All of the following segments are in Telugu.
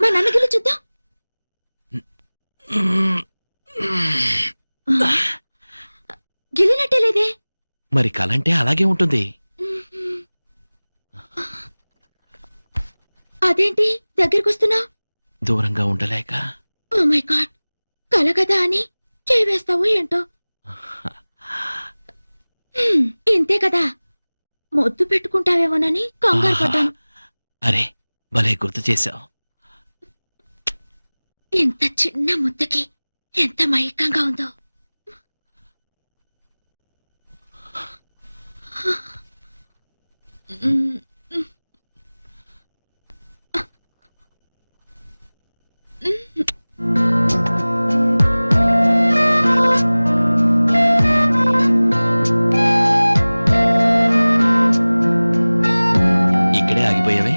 మా నాన్నగిల్లు చూద్దాం. గిల్లినట్టే లేదే. మరి కలంటే అలాగే ఉంటుంది. అదేంటి దగ్గరకు వస్తున్నావు? దూరంగా ఉండలేక. ఓ మై గాడ్, కల కదా అని చేయి వేస్తావు ఏంటో. ఇంతే కదా, మొద్దు పెట్టుకుంటావేమోనని కంగారు పడ్డాను. అరే భలే గుర్తు చేశావు. ఇంత చిన్న ముద్దకి ఎంత మైకంగా ఉందో. ఇక్కడే ఆగిపోయావే,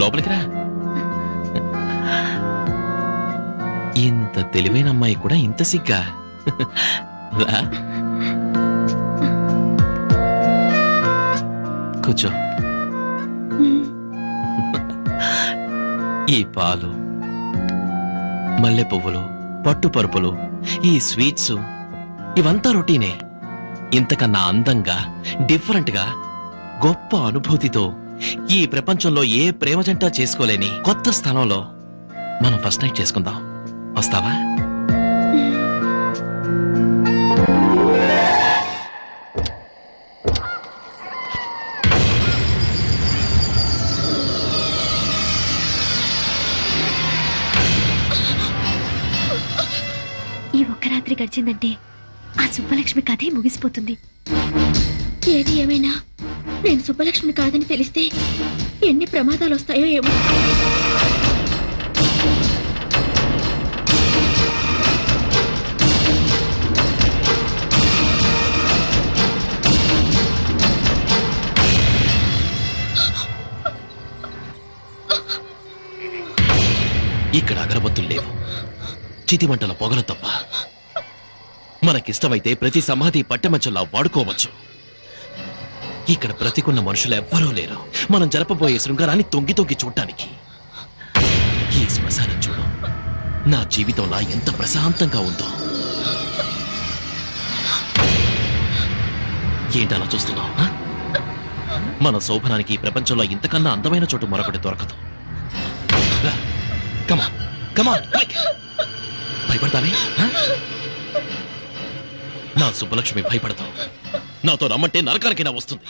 లోపలికి రా. ఇంత తెలివైన అమ్మాయి కూడా ఇంత సిగ్గా? రా కూర్చో. ఈ పాలు, మల్లె పువ్వులు, పట్టు పరుపులు, ఈ స్వీట్స్ ఇవంతా రొటీనే. ఇంతకన్నా అందంగా, డిఫరెంట్ గా, గొప్ప అనుభూతితో ఈ ప్రపంచంలో ఏ ప్రేమ జంట చేసుకోలేని కొత్త స్థలంలో మనం ఫస్ట్ నైట్ చేసుకుందాం. వస్తావా? ఈ ఒక్క రాత్రి గడిచిందంటే ఆ సుబ్బలక్ష్మి కథే ముగిసిపోతుంది. ఏది ఏమైనా నేను సుబ్బలక్ష్మి కాదని తెలిస్తే ఎన్ని ప్రమాదాలు వస్తాయో ఏమో. ఇక్కడ అగరబత్తులు లేవు, చితిమంటల పొగలు తప్ప. మనకిష్టమైతే ప్రతి సమాధి పట్టెమంచంలా వాడుకోవచ్చు. ఇక్కడ బ్రతికున్న మనుషులు ఎవ్వరూ లేరు మనం జరపబోయే శృంగారాన్ని తొంగి తొంగి చూడటానికి. ఈ శ్మశానం చూడు, నా జీవితంలా ఎంత ప్రశాంతంగా ఉందో. ఏంటలా చూస్తున్నావు? మన శోభనానికి ఈ ప్రపంచంలో ఇంతకన్నా అందమైన చోటు మరొకటి దొరకదు. కమా కమా, భయపడతావే? నా సుబ్బలక్ష్మి భయపడతావు. నాతో రమ్మంటే నరకానికైనా వస్తుంది.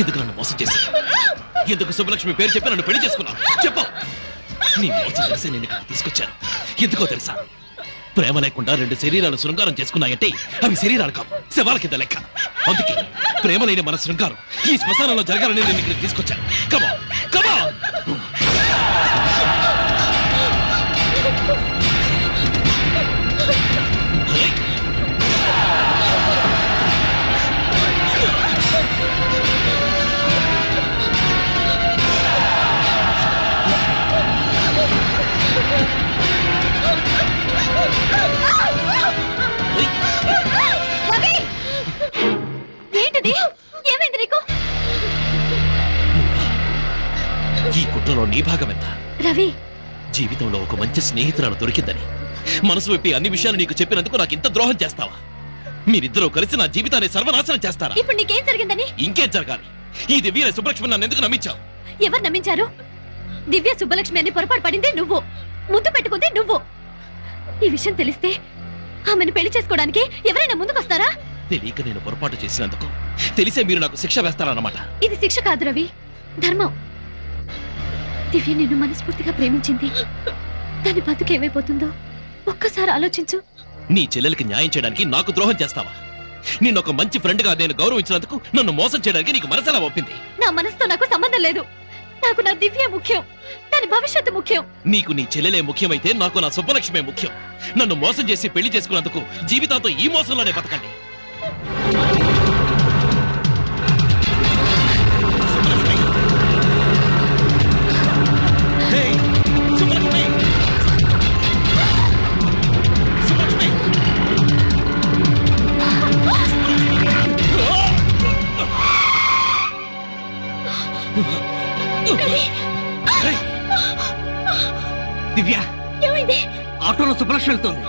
ఎందుకు నన్ను మోసం చేసి, ఎందుకు సుబ్బలక్ష్మి పేరు చెప్పి నన్ను పెళ్లి చేసుకున్నావు? చెప్పు. నీ మోసం తెలిసి నేను ఇక్కడ తీసుకొచ్చాను. ఎందుకో తెలుసా? ప్రేమ లేకుండా రెండు శరీరాలు శృంగారం చేసుకున్నాయంటే అవి శరీరాలు కావు, శవాల కింద లెక్క. అందుకే ప్రేమ లేని మన శృంగారం ఈ శ్మశానంలో జరగాలని నేను ఇక్కడ తీసుకొచ్చాను. కమా కమా. ఏంటిది? ఏమైంది నీకు? ఈ కుట్రలో నీ భాగం ఎంత? రవి, జీవితంలో ఒక మంచి స్నేహితురాలు దొరికిందని మనసు విప్పి అన్ని విషయాలు నీకు చెప్పినందుకు నాకు ఇంత ద్రోహం చేస్తావా? మీరిద్దరూ కలిసి నా జీవితాన్ని సర్వనాశనం చేస్తారా? ఇప్పుడు నీకేం జరిగిందని? ఇంకేం జరగాలి? ఈ దివ్య సుబ్బలక్ష్మి నన్ను ఎందుకు నమ్మించావు? ఎవరు నమ్మించారు? దివ్య సుబ్బలక్ష్మి అని పొరపాటు పడింది నువ్వు, ముద్దు పెట్టుకుంది నువ్వు. ఈ విషయం తెలిస్తే ఆమెను పెళ్లి చేసుకోవడానికి ఎవరైనా ముందుకొస్తారా? తెలియక నేను పొరపాటు చేసినందుకు తెలిసే మీరు నాకు శిక్ష వేస్తారన్నమాట. ఇది శిక్ష కాదు రవి, ధర్మం. దివ్య నిన్ను మనస్ఫూర్తిగా ప్రేమించింది. దాని బతుకు ఏమైపోతుందో ఒక్కసారి ఆలోచించు. నీ చెల్లెలకి న్యాయం చేయడానికి నాకు ద్రోహం చేస్తావా? నిన్ను ఒక మంచి ఫ్రెండ్ గా నేను గౌరవించినందుకు నన్ను మోసం చేయడానికి నీకు మనసెలా ఒప్పింది? నా మనసుతో నాకు సంబంధం లేదు. నాకు నా దివ్య ముఖ్యం, దాని భవిష్యత్తు ముఖ్యం. నీకు నీ చెల్లెలే ముఖ్యమైతే నాకు నా సుబ్బలక్ష్మే ముఖ్యం. నన్ను మోసం చేసి పెళ్లి చేసుకున్నందుకు జీవితాంతో ఈ మోసంలోనే బతకండి. దివ్య, ఏమైంది? ఆటోలో సుబ్బలక్ష్మి వెళ్తుంది.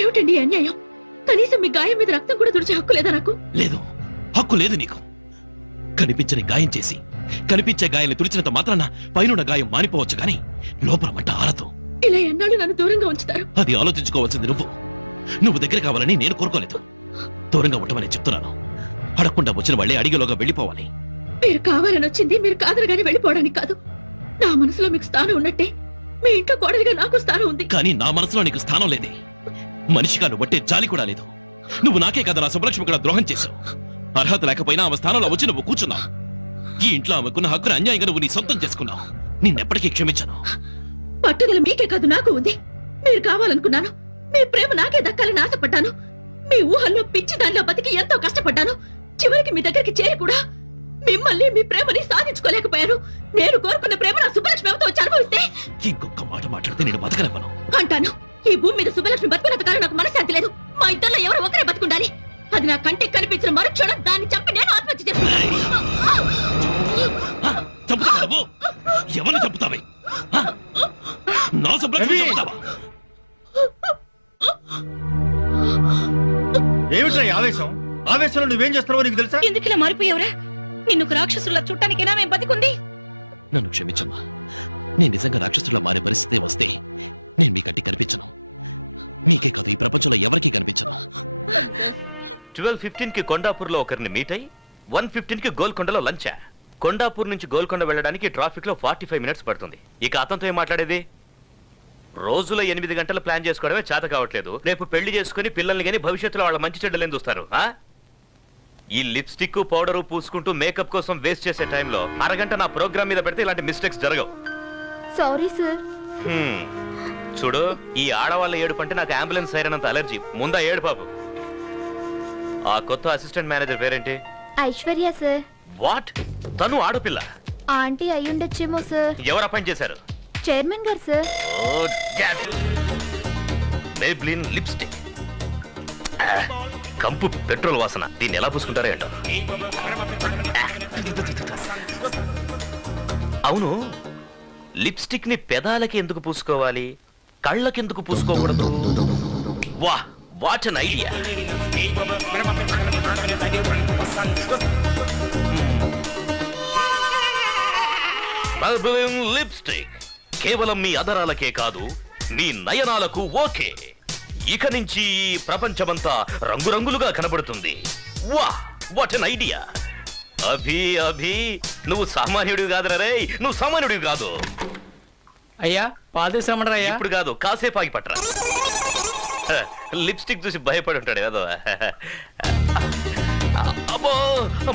ఏమిటండి ఈ అన్యాయం? కనీసం మీ గాయం మీద రక్తం కూడా తుడిచే హక్కు లేదా నాకు? లేదు, హక్కు లేదు నీకు. కనిపించని గాయం చేసి కనిపించే గాయాన్ని తుడిచినంత మాత్రాన పైనున్న గాయం మానిపోవచ్చు గాని లోపల మంట ఆరదు. ఇలా ఎన్నాళ్ళు నన్ను దూరంగా ఉంచుతారు? అది ఆలోచించుకోవాల్సింది నువ్వు. నువ్వు దగ్గర కావాలని నేను కోరుకోలేదు. దూరంగా ఉండమని చెప్తున్నాను. అడగకుండా వచ్చిన వాళ్ళే అడిగేలోగా వెళ్ళిపోవాలి. మీరు కావాలని వచ్చింది మీరు కాదనగానే వెళ్ళిపోవడానికి కాదు. నా మనసులో మీకు స్థానం ఉన్నట్టే మీ ఇంట్లో కోడలిగా నాకు స్థానం ఉంది. కానీ నా మనసులో నీకు స్థానం లేదే. మనిషిగా నువ్వు బట్టే జాలి కూడా లేదు. నువ్వు నాకే కదా నా సుబ్బలక్ష్మి కూడా ద్రోహం చేశావు. అర్హత లేకపోయినా ఆమె స్థానంలో వచ్చి నువ్వు కూర్చున్నావు. ఈ ఇంట్లో ఆమెకున్న హక్కును అన్యాయంగా నువ్వు నీ సొంతం చేసుకున్నావు. నిన్నెప్పటికీ క్షమించను. పట్టుదల మీకే కాదు నాకు ఉంది. మీరు కావాలనుకున్నాను. మీ ప్రేమ నాకే దక్కాలని ఆశపడ్డాను. మీ ఊహల్లో పిచ్చి దానిలో బతికి ఎంతో కష్టపడ్డాను. చివరికి మీ దగ్గరికి చేరి కూడా మిమ్మల్ని మీ ప్రేమని సాధించుకోలేకపోయాను. నేను కోరుకున్న ప్రేమ నా సుబ్బలక్ష్మి ఎవరితో వచ్చి అనుభవిస్తే ఇంకొక మాట మాట్లాడితే నేను బతకనివ్వను అంటాను. ఈ భూమి మీద సుబ్బలక్ష్మి బతుకున్నంత కాలం నాకు మనశ్శాంతి లేదు. మా ఇద్దరిలో ఎవరు ఒకరే బతుకుండాలి. అది నా కంటికి కనిపించిన మరుక్షణం దాన్ని చంపి నేను ఆత్మహత్య చేసుకున్నాను. చంపుతావా నువ్వు? ఎవరిని చంపుతావే? నా సుబ్బలక్ష్మి చంపుతావా? ఏమిట్రా ఈ ఆవేశం? ఆవేశంలో నువ్వేం చేస్తున్నావో నీకు తెలుసా? ఎందుకు ఇలా మారిపోయావురా? నిన్ను రాక్షసుల చుట్టానికైనా మేము బతికుంది. నన్ను క్షమించమ్మా. నేను నిజంగా రాక్షసులా మారే పరిస్థితి వస్తే నేను మీ కంటికి కనిపించను. మీకే కాదు ఈ ప్రపంచంలో ఎవరికీ కనిపించను. 12:15 కి కొండాపూర్ లో ఒకరిని మీట్ అయి 1:15 కి గోల్కొండలో లంచా. కొండాపూర్ నుంచి గోల్కొండ వెళ్ళడానికి ట్రాఫిక్ లో 45 మినిట్స్ పడుతుంది. ఇక అతనితో ఏం మాట్లాడేది? రోజులో 8 గంటలు ప్లాన్ చేసుకోవడమే చేత కావట్లేదు. రేపు పెళ్లి చేసుకుని పిల్లల్ని గాని భవిష్యత్తులో వాళ్ళ మంచి చెడ్డలేని చూస్తారు. ఈ లిప్స్టిక్ పౌడరు పూసుకుంటూ మేకప్ కోసం వేస్ట్ చేసే టైంలో అరగంట నా ప్రోగ్రామ్ మీద పెడితే ఇలాంటి మిస్టేక్స్ జరగవు. Sorry sir. చూడు, ఈ ఆడవాళ్ళ ఏడుపు అంటే నాకు అంబులెన్స్ సైరనంత అలర్జీ. ముందా ఏడు పాపు. ఆ కొత్త అసిస్టెంట్ మేనేజర్ పేరేంటి? ఐశ్వర్య సార్. వాట్? తను ఆడపిల్ల? ఆంటీ అయ్యుండొచ్చేమో సార్. ఎవరు అపాయింట్ చేశారు? చైర్మన్ గారు సార్. మేబ్లిన్ లిప్స్టిక్, కంపు పెట్రోల్ వాసన. దీన్ని ఎలా పూసుకుంటారో ఏంటో. అవును, లిప్స్టిక్ ని పెదాలకి ఎందుకు పూసుకోవాలి, కళ్ళకి ఎందుకు పూసుకోకూడదు? వా, వాట్ అన్ ఐడియా. లిప్స్టిక్ కేవలం మీ అదరాలకే కాదు, మీ నయనాలకు ఓకే. ఇక నుంచి ఈ ప్రపంచమంతా రంగురంగులుగా కనబడుతుంది. వా, what an idea. Abhi Abhi, నువ్వు సామాన్యుడివి కాదురా రే, నువ్వు సామాన్యుడివి కాదు. అయ్యా పాలు తీసుకురమ్మంటారా? అయ్యా ఇప్పుడు కాదు, కాసేపు ఆగి పట్టరా. లిప్స్టిక్ చూసి భయపడి ఉంటాడు ఏదో. అబ్బో,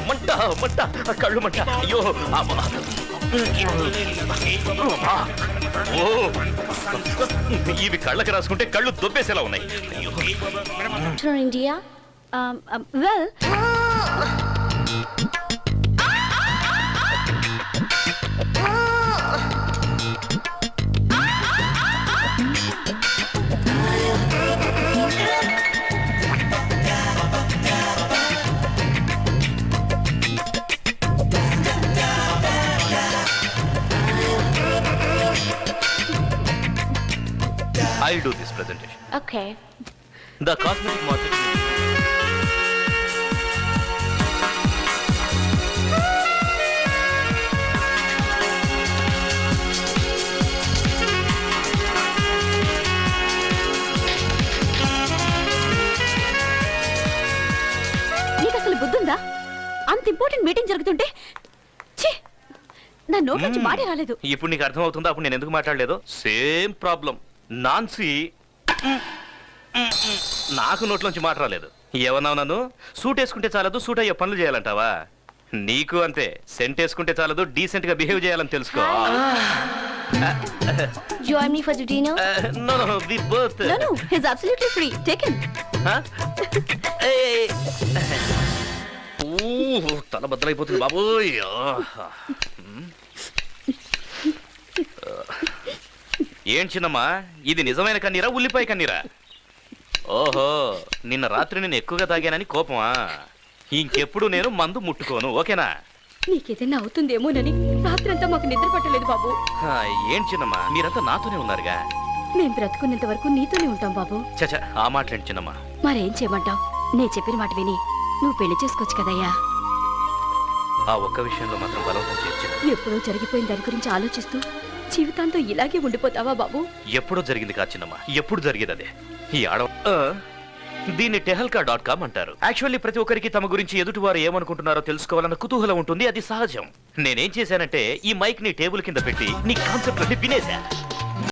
మంట మంట, కళ్ళు మంట. అయ్యో ఓ, ఇవి కళ్ళకి రాసుకుంటే కళ్ళు దొబ్బేసేలా ఉన్నాయి. India well I'll do this presentation. Okay. The cosmetic market. నీకు అసలు బుద్ధుందా? అంత ఇంపార్టెంట్ మీటింగ్ జరుగుతుంటే ఛీ, నా నోట్ నుంచి మాటే రాలేదు. ఇప్పుడు నీకు అర్థం అవుతుందా అప్పుడు నేను ఎందుకు మాట్లాడలేదు? Same problem. నాన్సీ నాకు నోట్లోంచి మాట రాలేదు. ఏమన్నావు నన్ను? సూట్ వేసుకుంటే చాలదు, సూట్ అయ్యే పనులు చేయాలంటావా? నీకు అంతే, సెంట్ వేసుకుంటే చాలదు, డీసెంట్ గా బిహేవ్ చేయాలని తెలుసుకో. Join me for the dinner? No, we both. No, he's absolutely free. Take him. తల బద్దలైపోతుంది బాబోయ్. ఏం చిన్నమ్మా ఇది నిజమైన కన్నీరా ఉల్లిపాయ కన్నీరా? ఓహో, నిన్న రాత్రి నేను ఎక్కువగా తాగానని కోపమా? ఇంకెప్పుడు నేను మందు ముట్టుకోను, ఓకేనా? నీకేదైనా అవుతుందేమోనని రాత్రంతా మాకు నిద్ర పట్టలేదు బాబు. ఏం చిన్నమ్మా మీరంతా నాతోనే ఉన్నారుగా. మేం బ్రతుకున్నంత వరకు నీతోనే ఉంటాం బాబు. చచ ఆ మాటలేంటి చిన్నమ్మా. మరేం చేయమంటావు? నేను చెప్పిన మాట విని నువ్వు పెళ్లి చేసుకోవచ్చు కదయ్యా. ఆ ఒక్క విషయంలో మాత్రం బలవంతం చేయొచ్చు. ఎప్పుడో జరిగిపోయిన దాని గురించి ఆలోచిస్తూ జీవితాంతో ఇలాగే ఉండిపోతావా బాబు? ఎప్పుడో జరిగింది కాదు చిన్నమ్మా, ఎప్పుడు జరిగేది అదే. ఈ దీన్ని tehelka.com అంటారు. యాక్చువల్లీ ప్రతి ఒక్కరికి తమ గురించి ఎదుటివారు ఏమనుకుంటున్నారో తెలుసుకోవాలన్న కుతూహలం ఉంటుంది, అది సహజం. నేనేం చేశానంటే ఈ మైక్ ని టేబుల్ కింద పెట్టి నీ కాన్సెప్ట్ వినేశా.